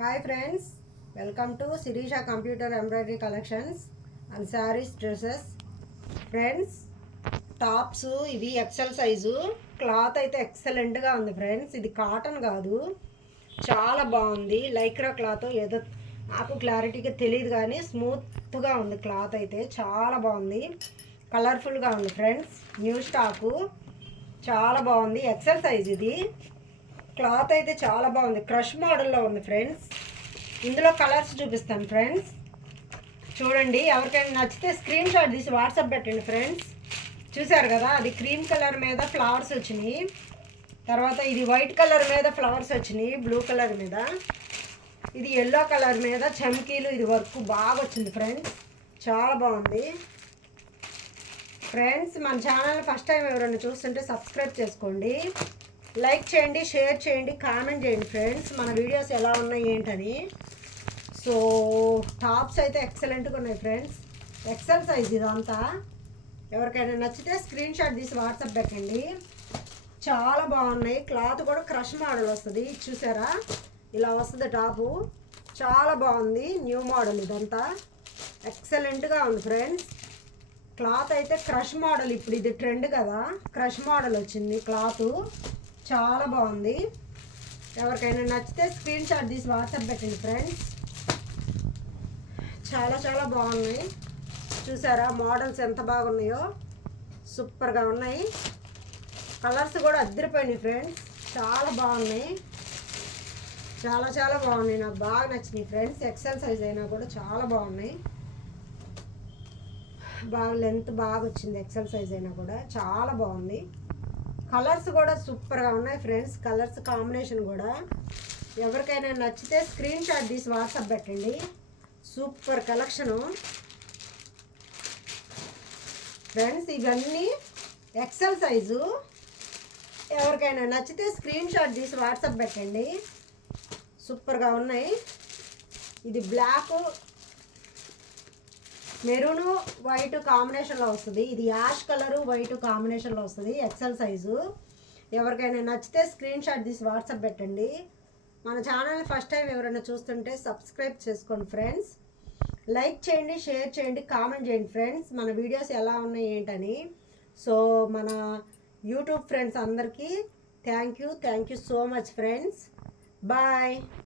Hi friends welcome to Sirisha computer embroidery collections and saris dresses friends tops ఇవి XL size cloth అయితే ఎక్సలెంట్గా ఉంది friends ఇది cotton కాదు. చాలా బాగుంది. లైక్రా క్లాత్ ఏదో నాకు క్లారిటీగా తెలియదు కానీ స్మూత్గా ఉంది క్లాత్ అయితే. చాలా బాగుంది. కలర్ఫుల్గా ఉంది ఫ్రెండ్స్ న్యూ స్టాకు చాలా బాగుంది. ఎక్సెల్ సైజ్ ఇది. క్లాత్ అయితే చాలా బాగుంది. క్రష్ మోడల్లో ఉంది ఫ్రెండ్స్. ఇందులో కలర్స్ చూపిస్తాను ఫ్రెండ్స్. చూడండి ఎవరికైనా నచ్చితే స్క్రీన్ షాట్ తీసి వాట్సాప్ పెట్టండి ఫ్రెండ్స్. చూసారు కదా అది క్రీమ్ కలర్ మీద ఫ్లవర్స్ వచ్చినాయి. తర్వాత ఇది వైట్ కలర్ మీద ఫ్లవర్స్ వచ్చినాయి బ్లూ కలర్ మీద. ఇది ఎల్లో కలర్ మీద చమ్కీలు ఇది వర్క్ బాగా వచ్చింది ఫ్రెండ్స్. చాలా బాగుంది. ఫ్రెండ్స్ మన ఛానల్ ఫస్ట్ టైం ఎవరైనా చూస్తుంటే సబ్స్క్రైబ్ చేసుకోండి. లైక్ చేయండి షేర్ చేయండి కామెంట్ చేయండి ఫ్రెండ్స్. మన వీడియోస్ ఎలా ఉన్నాయి ఏంటని. సో టాప్స్ అయితే ఎక్సలెంట్గా ఉన్నాయి ఫ్రెండ్స్. ఎక్సెల్ సైజ్ ఇదంతా. ఎవరికైనా నచ్చితే స్క్రీన్ షాట్ తీసి వాట్సాప్ పెట్టండి. చాలా బాగున్నాయి. క్లాత్ కూడా క్రష్ మోడల్ వస్తుంది. చూసారా? ఇలా వస్తుంది టాపు. చాలా బాగుంది. న్యూ మోడల్ ఇదంతా. ఎక్సలెంట్గా ఉంది ఫ్రెండ్స్. క్లాత్ అయితే క్రష్ మోడల్. ఇప్పుడు ఇది ట్రెండ్ కదా. క్రష్ మోడల్ వచ్చింది క్లాత్. చాలా బాగుంది. ఎవరికైనా నచ్చితే స్క్రీన్ షాట్ తీసి వాట్సాప్ పెట్టండి ఫ్రెండ్స్ చాలా చాలా బాగున్నాయి చూసారా? మోడల్స్ ఎంత బాగున్నాయో. సూపర్గా ఉన్నాయి. కలర్స్ కూడా అద్దరిపోయినాయి ఫ్రెండ్స్ చాలా బాగున్నాయి. చాలా చాలా బాగున్నాయి. నాకు బాగా నచ్చినాయి ఫ్రెండ్స్ ఎక్సెల్ సైజ్ అయినా కూడా చాలా బాగున్నాయి. బాగా లెంత్ బాగా వచ్చింది ఎక్సెల్ సైజ్ అయినా కూడా. చాలా బాగుంది. కలర్స్ కూడా సూపర్గా ఉన్నాయి ఫ్రెండ్స్. కలర్స్ కాంబినేషన్ కూడా. ఎవరికైనా నచ్చితే స్క్రీన్ షాట్ తీసి వాట్సాప్ పెట్టండి. Super collection. ఫ్రెండ్స్ ఇవన్నీ ఎక్సెల్ సైజు ఎవరికైనా నచ్చితే స్క్రీన్ షాట్ తీసి వాట్సాప్ పెట్టండి. సూపర్గా ఉన్నాయి. ఇది బ్లాక్ మెరూన్ వైట్ కాంబినేషన్లో వస్తుంది. ఇది యాష్ కలరు వైట్ కాంబినేషన్లో వస్తుంది. ఎక్సెల్ సైజు ఎవరికైనా నచ్చితే స్క్రీన్ షాట్ తీసి వాట్సాప్ పెట్టండి. మన ఛానల్ ఫస్ట్ టైం ఎవరైనా చూస్తుంటే సబ్స్క్రైబ్ చేసుకోండి ఫ్రెండ్స్ లైక్ చేయండి షేర్ చేయండి కామెంట్ చేయండి ఫ్రెండ్స్ మన వీడియోస్ ఎలా ఉన్నాయి ఏంటని. సో మన యూట్యూబ్ ఫ్రెండ్స్ అందరికీ thank you thank you so much friends bye